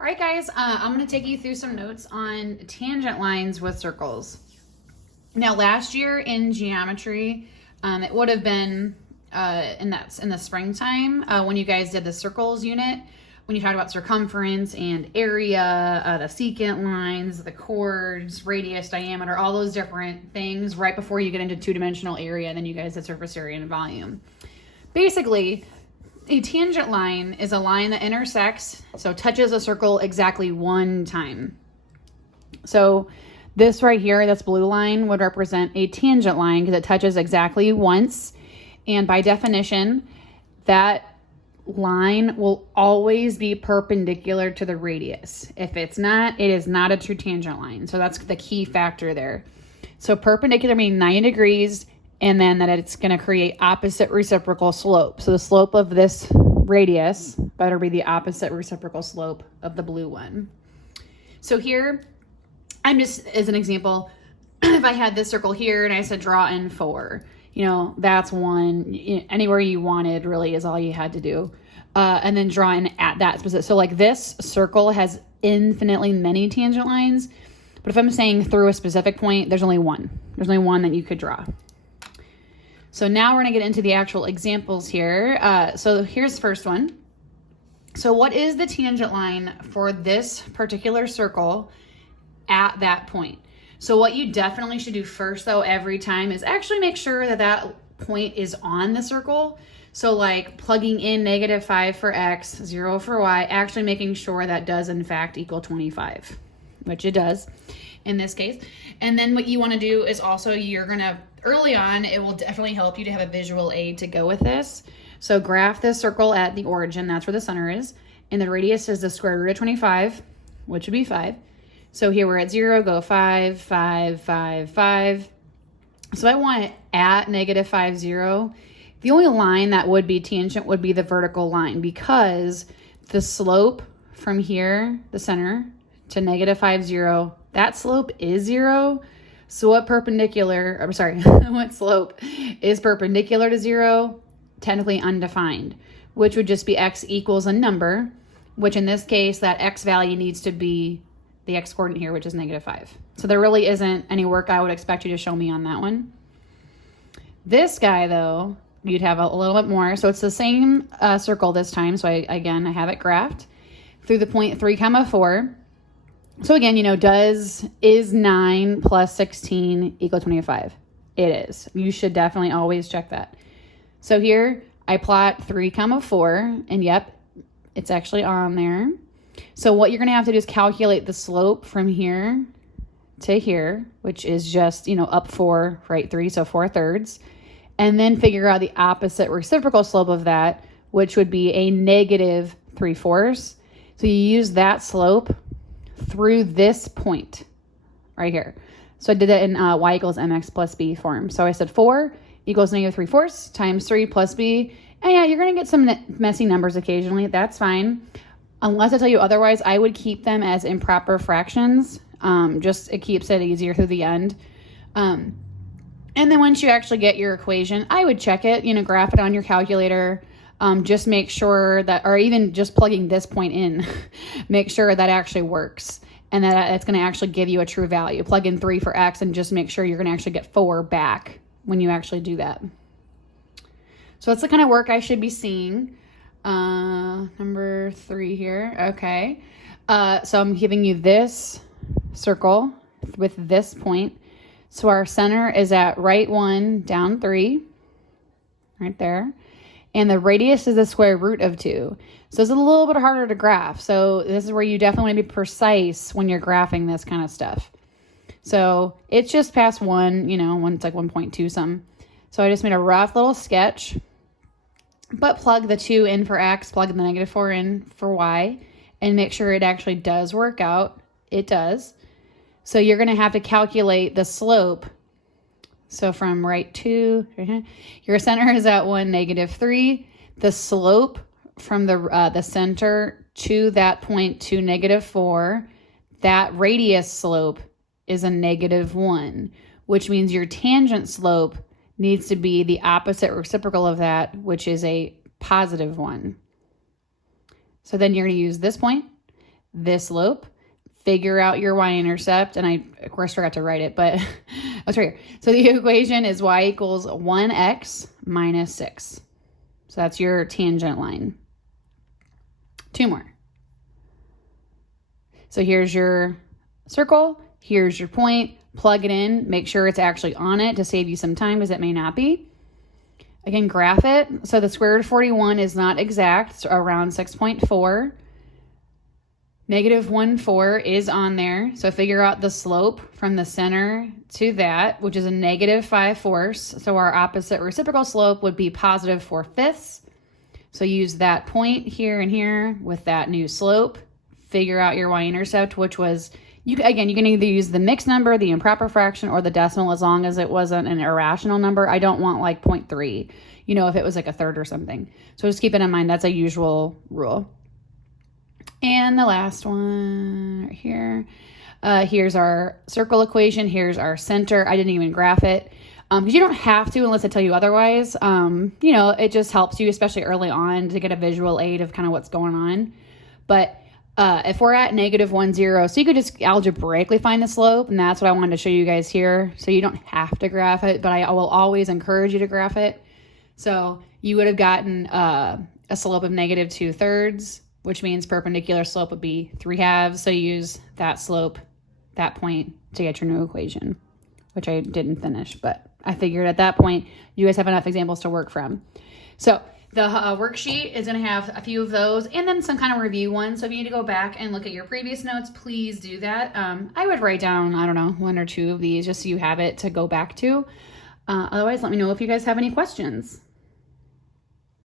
All right, guys, I'm going to take you through some notes on tangent lines with circles. Now, last year in geometry, it would have been in the springtime when you guys did the circles unit, when you talked about circumference and area, the secant lines, the chords, radius, diameter, all those different things right before you get into two-dimensional area, and then you guys did surface area and volume. Basically, a tangent line is a line that intersects, so touches a circle exactly one time. So this right here, this blue line, would represent a tangent line because it touches exactly once. And by definition, that line will always be perpendicular to the radius. If it's not, it is not a true tangent line. So that's the key factor there. So perpendicular meaning 90 degrees, and then that it's going to create opposite reciprocal slope. So the slope of this radius better be the opposite reciprocal slope of the blue one. So here, I'm just, as an example, if I had this circle here and I said draw in 4, that's one. Anywhere you wanted really is all you had to do. And then draw in at that specific. So like this circle has infinitely many tangent lines, but if I'm saying through a specific point, there's only one. There's only one that you could draw. So now we're going to get into the actual examples here. So here's the first one. So what is the tangent line for this particular circle at that point? So what you definitely should do first, though, every time is actually make sure that that point is on the circle. So like plugging in -5 for x, 0 for y, actually making sure that does in fact equal 25, which it does in this case. And then what you want to do is also you're going to, early on, it will definitely help you to have a visual aid to go with this. So graph this circle at the origin, that's where the center is. And the radius is the square root of 25, which would be 5. So here we're at 0, go 5, 5, 5, 5. So I want it at -5, 0. The only line that would be tangent would be the vertical line because the slope from here, the center, to -5, 0, that slope is 0. So what what slope is perpendicular to 0? Technically undefined, which would just be x equals a number, which in this case, that x value needs to be the x coordinate here, which is -5. So there really isn't any work I would expect you to show me on that one. This guy, though, you'd have a little bit more. So it's the same circle this time. So I have it graphed through the point 3, 4. So again, is 9 plus 16 equal 25? It is. You should definitely always check that. So here I plot 3, 4, and yep, it's actually on there. So what you're going to have to do is calculate the slope from here to here, which is just, up 4, right, 3, so 4/3. And then figure out the opposite reciprocal slope of that, which would be a -3/4. So you use that slope through this point right here. So I did it in y equals mx plus b form. So I said 4 equals -3/4 times 3 plus b. And yeah, you're going to get some messy numbers occasionally. That's fine. Unless I tell you otherwise, I would keep them as improper fractions. Just it keeps it easier through the end. And then once you actually get your equation, I would check it, graph it on your calculator. Just make sure that, or even just plugging this point in, make sure that actually works and that it's going to actually give you a true value. Plug in 3 for x and just make sure you're going to actually get 4 back when you actually do that. So that's the kind of work I should be seeing. Number 3 here. Okay. So I'm giving you this circle with this point. So our center is at right 1, down 3, right there. And the radius is the square root of 2. So it's a little bit harder to graph. So this is where you definitely want to be precise when you're graphing this kind of stuff. So it's just past 1, when it's like 1.2 something. So I just made a rough little sketch, but plug the 2 in for x, plug the -4 in for y, and make sure it actually does work out. It does. So you're going to have to calculate the slope. So from right 2, your center is at 1, -3. The slope from the center to that point to -4, that radius slope is a -1, which means your tangent slope needs to be the opposite reciprocal of that, which is a +1. So then you're going to use this point, this slope, figure out your y-intercept. And I, of course, forgot to write it, but it's right here. So the equation is y equals 1x minus 6. So that's your tangent line. 2 more. So here's your circle. Here's your point. Plug it in. Make sure it's actually on it to save you some time, because it may not be. Again, graph it. So the square root of 41 is not exact. It's around 6.4. Negative 1,4 is on there. So figure out the slope from the center to that, which is a negative 5/4. So our opposite reciprocal slope would be positive 4/5. So use that point here and here with that new slope. Figure out your y-intercept, which was, you can either use the mixed number, the improper fraction, or the decimal, as long as it wasn't an irrational number. I don't want like 0.3, if it was like a third or something. So just keep it in mind. That's a usual rule. And the last one right here. Here's our circle equation. Here's our center. I didn't even graph it, because you don't have to unless I tell you otherwise. It just helps you, especially early on, to get a visual aid of kind of what's going on. But if we're at negative 1, 0, so you could just algebraically find the slope, and that's what I wanted to show you guys here. So you don't have to graph it, but I will always encourage you to graph it. So you would have gotten a slope of negative 2/3, which means perpendicular slope would be 3/2. So use that slope, that point, to get your new equation, which I didn't finish, but I figured at that point you guys have enough examples to work from. So the worksheet is going to have a few of those, and then some kind of review ones. So if you need to go back and look at your previous notes, please do that. I would write down, 1 or 2 of these, just so you have it to go back to. Otherwise, let me know if you guys have any questions.